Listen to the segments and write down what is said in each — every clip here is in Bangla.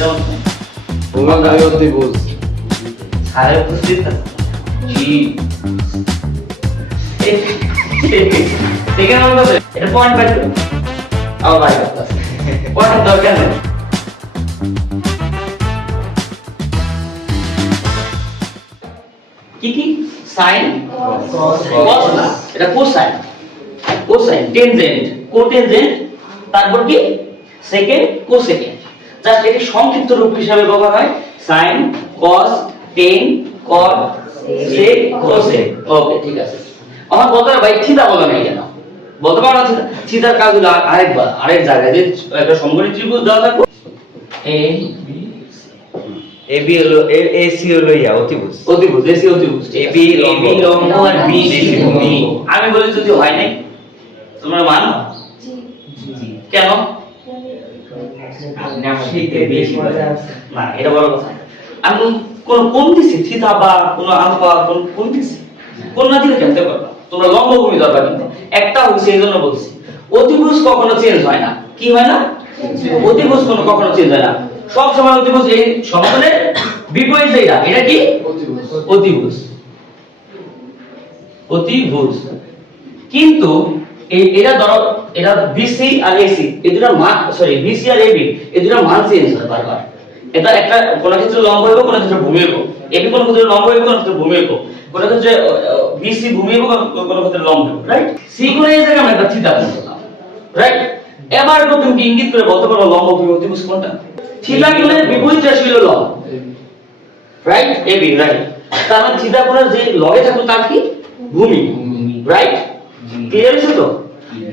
যেমন ভূমিকায় অতিভুজ সারে উপস্থিত জি ঠিক আছে এটা পয়েন্ট পাই আও ভাই পয়েন্ট দরকার নেই কি কি সাইন কস না এটা কোসাইন কোসাইন টেনজেন্ট কোটেনজেন্ট তারপর কি সেকেন্ড কোসেকেন্ড জাস্ট এটি সংক্ষিপ্ত রূপ হিসাবে ব্যবহার হয় sine cos tan cot sec cosec okay ঠিক আছে আমার বলতে ভাই থিটা বলা নাই কেন বলতে পারো না থিটার কাজগুলো আরেক জায়গায় যে একটা সমকোণী ত্রিভুজ দেওয়া থাকবে এ বি এবি হলো এসি হলো অতিভুজ অতিভুজ এসি অতিভুজ এবি লম্ব আর বিসি ভূমি আমি বলি যদি হয় নাই তোমরা মানো জি কেন আপনি আমাকে বেশি না এটা বড় কথা আমি কোন দিছি থিটা বা কোন আলফা কোন দিছি কোন না দিলে জানতে পারবা তোমরা লম্ব ভূমি দরকার কিন্তু একটা হইছে এইজন্য বলছি অতিভুজ কখনো চেঞ্জ হয় না কি হয় না অতিভুজ কখনো চেঞ্জ হয় না সব সময় অতিভুজ এই সমতলের বিপরীত এটা কি অতিভুজ অতিভুজ কিন্তু এটা ধরো এটা বিসি আর এসি এই দুটো মান সরি বিসি আর এবি এই দুটো মান চেঞ্জ হয় বারবার এটা একটা কোন ক্ষেত্রে লম্ব হইব কোন ক্ষেত্রে ভূমি হইব এবি কোন ক্ষেত্রে লম্ব হইব কোন ক্ষেত্রে ভূমি হইব কোন ক্ষেত্রে বিসি ভূমি হইব কোন ক্ষেত্রে লম্ব হইব রাইট সি কোন এই জায়গায় আমরা একটা থিটা বললাম রাইট এবার তুমি কি ইঙ্গিত করে বলতে পারো লম্ব ভূমি অতিভুজ কোনটা থিটা কোণের বিপরীত রাশি হলো লম্ব রাইট এবি রাইট তার মানে থিটা কোণের যে লগে থাকবে তার কি ভূমি রাইট ক্লিয়ার আছে তো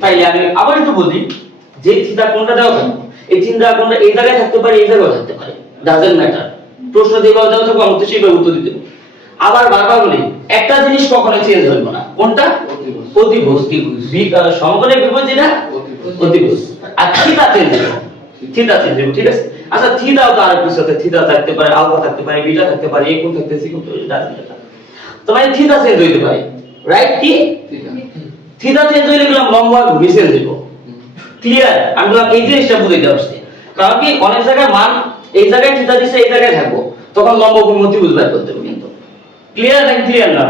তাইলে আমি আবার একটু বলি যে থিটা কোণটা দেওয়া থাকে এই থিটা কোণটা এই জায়গায় থাকতে পারে এই জায়গায় থাকতে পারে ডাজন্ট ম্যাটার প্রশ্ন দিয়ে বলা দেওয়া থাকবে আমি তো সেইভাবে উত্তর দিতে দেব আবার বারবার বলি একটা জিনিস কখনো চেঞ্জ হইব না কোনটা অতিভুজ সমকোণের বিপরীত যেটা অতিভুজ আর থিটা চেঞ্জ হবে থিটা চেঞ্জ হবে ঠিক আছে আচ্ছা থিটাও তো আরেক কিছু আছে থিটা থাকতে পারে আলফা থাকতে পারে বিটা থাকতে পারে এই কোণ থাকতে সি কোণ ডাজন্ট ম্যাটার তো মানে থিটা চেঞ্জ হইতে পারে রাইট কি থিটা চেঞ্জ হইলে গেলাম লম্ব আর ভূমি চেঞ্জ হইব ক্লিয়ার আমি বললাম এই জিনিসটা বুঝাইতে পারছি কারণ কি অনেক জায়গায় মান এই জায়গায় থিটা দিছে এই জায়গায় থাকবো তখন লম্ব ভূমি অতিভুজ বের করতে হবে কিন্তু ক্লিয়ার নাকি ক্লিয়ার না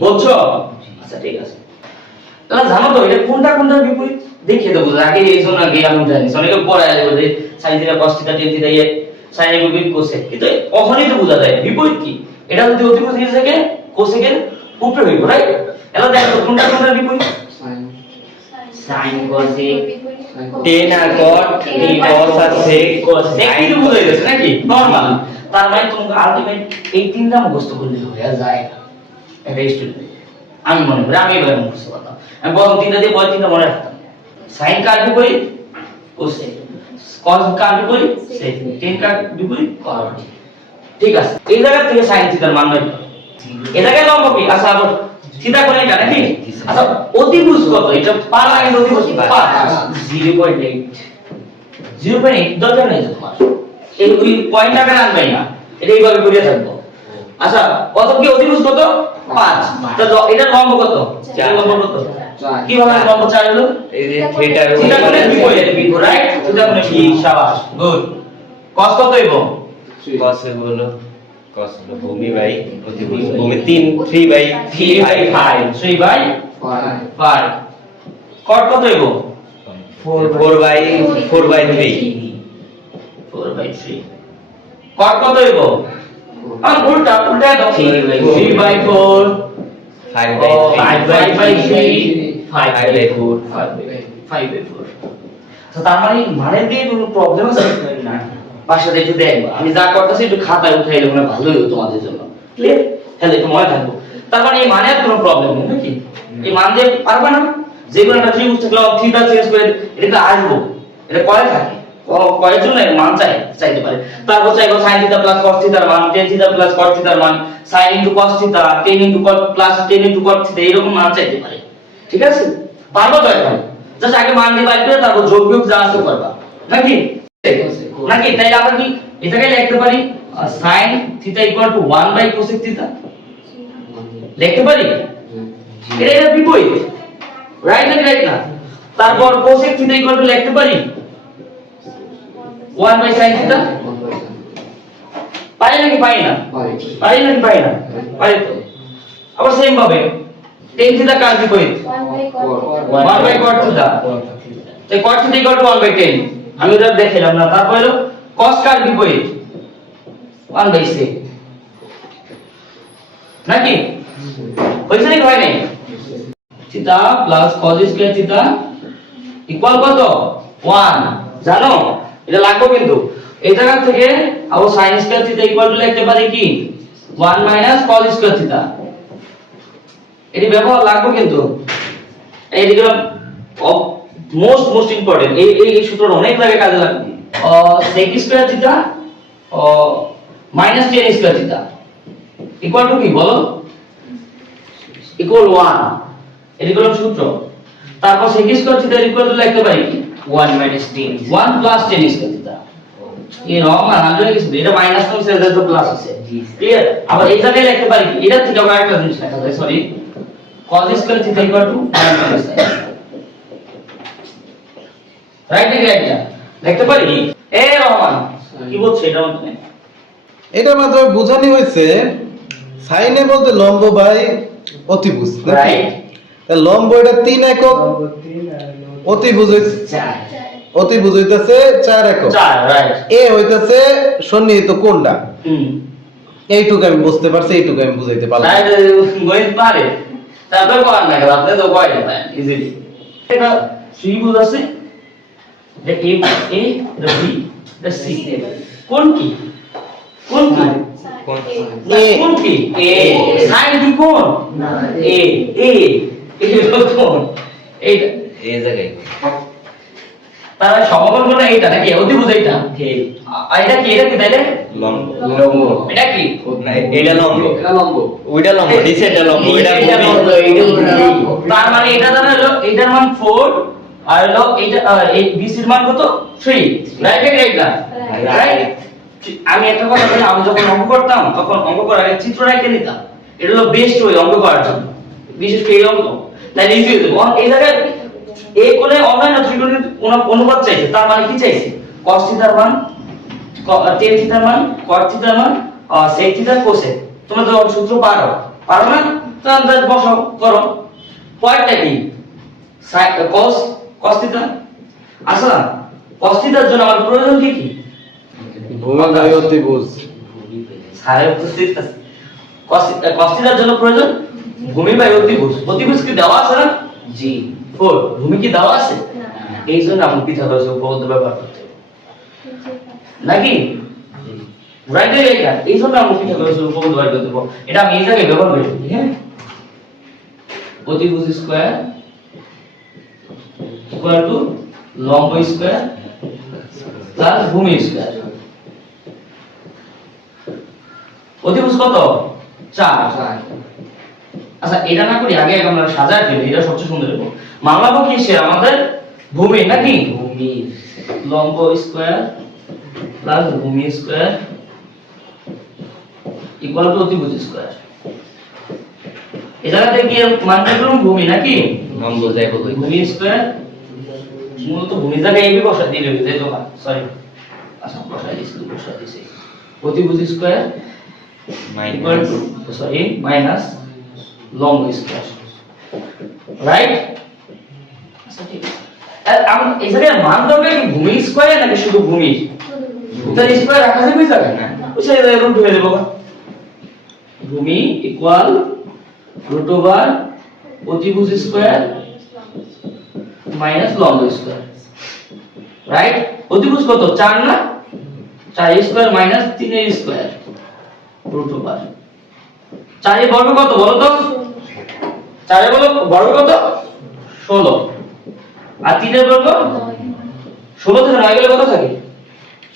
বুঝছো আচ্ছা ঠিক আছে তাহলে জানো তো এটা কোনটা কোনটার বিপরীত দেখিয়ে দেবো আগে এই জন্য আগে আমি জানি অনেকে পড়া যাবে যে sin theta cos theta tan theta এই sin এর বিপরীত cosec কিন্তু কখনোই তো বোঝা যায় বিপরীত কি এটা যদি অতিভুজ নিয়ে থাকে cosec এর উপরে হইব রাইট এলা দেখো কোনটা কোনটার বিপরীত sin cosec tan আর cot এই cos আর sec cosec কি বুঝাই গেছে নাকি নরমাল তার মানে তুমি আলটিমেট এই তিনটা মুখস্থ করলে হয়ে যায় এটা স্টুডেন্ট আমি মনে করি আমি এবারে মুখস্থ করতাম আমি বরং তিনটা দিয়ে পরে তিনটা মনে রাখতাম sin কার বিপরীত cosec cos কার বিপরীত sec tan কার বিপরীত cot ঠিক আছে এই জায়গা থেকে sin থিটার মান বের করো এই জায়গায় লম্ব কি আচ্ছা আবার থিটা কোণ এটা নাকি আচ্ছা অতিভুজ কত এটা পার আগে অতিভুজ 0.8 0.8 দরকার নেই তোমার এই ওই পয়েন্ট আকারে আনবে না এটা এইভাবে করিয়ে থাকবো আচ্ছা কত কি অতিভুজ কত 5 তো এটা লম্ব কত 4 লম্ব কত কিভাবে লম্ব 4 হলো এই যে থিটা কোণের বিপরীত রাইট থিটা কোণের কি শাবাশ গুড cos কত হইব cos হলো cos হলো ভূমি বাই অতিভুজ ভূমি 3 বাই 5 cot কত হইব 4 বাই 3 4 বাই 3 cot কত হইব আর উল্টা দাও 3 বাই 4 5 বাই 3 5 বাই 4 তো তার মানে দিয়ে কোনো প্রবলেম আছে না বাসাতে একটু দেখবা আমি যা করতেছি একটু খাতায় উঠাইলে মনে ভালোই হতো তোমাদের জন্য ক্লিয়ার তাহলে একটু মনে থাকবো তার মানে এই মানে আর কোনো প্রবলেম নেই নাকি এই মান দিয়ে পারবা না যেগুলো একটা ত্রিভুজ থাকলে থিটা চেঞ্জ করে এটা আসবো এটা কয় থাকে কয়ের জন্য মান চাইতে পারে তারপর চাইবো sin থিটা প্লাস cos থিটার মান tan থিটা প্লাস cot থিটার মান sin into cos theta tan into cot plus tan into cot theta এরকম মান চাইতে পারে ঠিক আছে পারবো তো এখন জাস্ট আগে মান দিয়ে বাইর করে তারপর যোগ বিয়োগ যা আছে করবা নাকি নাকি তাই আমরা কি এটাকে লিখতে পারি sin theta equal to 1 by cosec theta লিখতে পারি এটা বিপরীত রাইট নাকি রাইট না তারপর cosec থিটা ইকুয়াল টু লিখতে পারি 1 বাই sin থিটা পাই নাকি পাই না? পাই নাকি পাই না? পাই তো। আবার সেম ভাবে tan থিটা কার বিপরীত? 1 বাই cot থিটা। তাই cot theta equal to 1 by 10। আমি ওটা দেখাইলাম না। তারপর হলো cos কার বিপরীত? 1 বাই sec। নাকি? হইছে নাকি হয় নাই? Theta plus cos square theta equal কত? 1। জানো? এটা লাগবে কিন্তু। এই জায়গা থেকে আবার sin square theta equal two লিখতে পারি কি? 1 মাইনাস cos স্কয়ার থিটা। এটি ব্যবহার লাগবে কিন্তু। এইদিকে মোস্ট ইম্পর্টেন্ট। এই সূত্রটা অনেক জায়গায় কাজে লাগবে। sec square theta minus tan square theta equal two কি বলো? ইকুয়াল 1। এটি হলো সূত্র। তারপর sec square theta equal two লিখতে পারি কি? 1 minus 10 1 plus tan square theta. এই রং আর আগে কিছু এটা মাইনাস তো সেটা তো প্লাস আছে। ক্লিয়ার? আবার এই জায়গায় লিখতে পারি কি? এটা থেকে আবার একটা জিনিস লেখা যায়, sorry. cos square theta equal to 1 minus sin। Right নাকি রাইট না? লিখতে পারি? এ রহমান কি বলছ এটা মনে? এটা মাত্র বোঝানি হয়েছে সাইনে বলতে লম্ব বাই অতিভুজ নাকি? রাইট। তা লম্ব এটা 3 একক, অতিভুজ হইছে 4 অতিভুজ হইতাছে 4 একক। 4 রাইট। এ হইতাছে সন্নিহিত কোণটা। হুম এইটুকু আমি বুঝতে পারছি, এইটুকু আমি বুঝাইতে পারলাম। রাইট গণিত পারে তারপর কোন না গেল আপনি তো কয় না ইজিলি। এটা ত্রিভুজ আছে, এটা a এটা b এটা c। কোন কি? কোন কি? কোন কি? a সাইন কি কোন? a এটা কোন? এইটা এই জায়গায় তাহলে সমকোণ কোণ এইটা নাকি অতিভুজ এইটা? ঠিক। আর এটা কি? এটা কি তাইলে? লম্ব এটা কি? এটা লম্ব ওইটা লম্ব নিচে এটা লম্ব এটা এটা লম্ব, ভূমি। এটা ভূমি। তার মানে এটা দ্বারা হলো এটার মান 4 আর হলো এটা এই BC এর মান কত? 3 রাইট রাইট না রাইট। আমি একটা কথা বলি, আমি যখন অঙ্ক করতাম তখন অঙ্ক করার আগে চিত্র রেখে নিতাম। এটা হলো বেস্ট ওয়ে অঙ্ক করার জন্য, বিশেষ করে এই অঙ্ক তাই ইজি হতো। এই জায়গায় এই কোণে অনলাইন ত্রিকোণের অনুপাত চাইছে, তার মানে কি চাইছে? cos থিটার মান, tan থিটার মান, cot থিটার মান, sec থিটা, cosec। তোমরা তো সূত্র পারো না? তাহলে বসাও করো। পয়েন্টটা কি? cos থিটা আচ্ছা, cos থিটার জন্য আমার প্রয়োজন কি কি? ভূমি বাই অতিভুজ। সারে উপস্থিত আছে। cos থিটার জন্য প্রয়োজন ভূমি বাই অতিভুজ। অতিভুজ কি দেওয়া আছে না? জি 4। ভূমি কি দেওয়া আছে? এই জন্য আমরা পিথাগোরাসের উপপাদ্য ব্যবহার করতে হবে নাকি? রাইট এটা এই জন্য আমরা পিথাগোরাসের উপপাদ্য ব্যবহার করতে হবে। এটা আমি এই জায়গায় ব্যবহার করি, হ্যাঁ? অতিভুজ স্কয়ার ইকুয়াল টু লম্ব স্কয়ার প্লাস ভূমি স্কয়ার। অতিভুজ কত? 4। আচ্ছা এটা না করি আগে আমরা সাজায় ফেলি, এটা সবচেয়ে সুন্দর হবে। মানলাম কি সে আমাদের ভূমি নাকি? ভূমি লম্ব স্কয়ার প্লাস ভূমি স্কয়ার ইকুয়াল টু অতিভুজ স্কয়ার। এই জায়গাতে কি মানটা করুন ভূমি নাকি? লম্ব দেখো ভূমি স্কয়ার মূলত ভূমি জায়গায় এবি বসা দিলে হয়ে যেত না, সরি। আচ্ছা বসাই দিছি অতিভুজ square equal to sorry minus লম্ব স্কয়ার। রাইট? আচ্ছা ঠিক আছে। আর আমরা এই জায়গায় মান দরকার কি ভূমি স্কয়ার নাকি শুধু ভূমি? তাহলে স্কয়ার রাখা যাবে এই জায়গায় না? ওই জায়গায় রুট হয়ে দেবো। ভূমি ইকুয়াল রুট ওভার অতিভুজ স্কয়ার মাইনাস লম্ব স্কয়ার। রাইট? অতিভুজ কত? 4 না? 4 স্কয়ার মাইনাস 3 এর স্কয়ার রুট ওভার 4 এর বর্গ কত বলো তো? 4 এর বর্গ কত? 16। আর 3 এর বর্গ 16 থেকে 9 গেলে কত থাকে?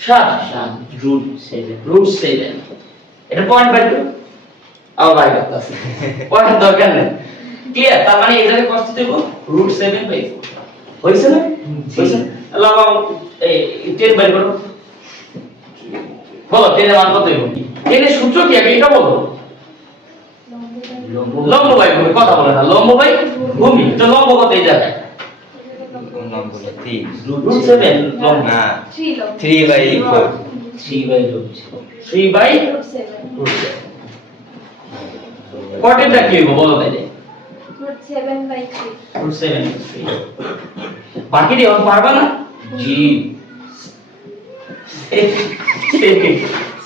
7 রুট 7। এটা পয়েন্ট বাই করো। আবার বাই করতে আছে। পয়েন্ট দরকার নেই। ক্লিয়ার? তার মানে এই জায়গায় cos থিটা রুট 7 বাই 4 হইছে না? হইছে। লম্ব এই 10 বাই করো। বলো 10 এর মান কত হবে? 10 এর সূত্র কি আগে এটা বলো। লম্ব বাই ভূমি, কথা বলে না। লম্ব বাই ভূমি। তো লম্ব কত এই জায়গায়? লম্ব 3 রুট 7 লম্ব না 3 বাই 4 3 বাই কটেরটা কি হইব বলো তাইলে root 7 বাকি দিয়ে পারবা না জি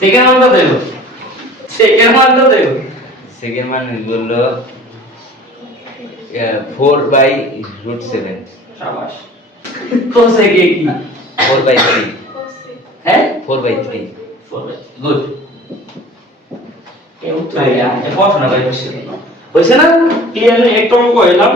সেকেন্ড মান কত দেব সেকেন্ড মান কত দেব সেকেন্ড মান হলো 4/√7 শাবাশ কোসে কি 4/3 হ্যাঁ 4/3 গুড কেউ তো এটা পড়াশোনা করে বসে হইছে না ক্লিয়ারলি একটু অঙ্ক এলাম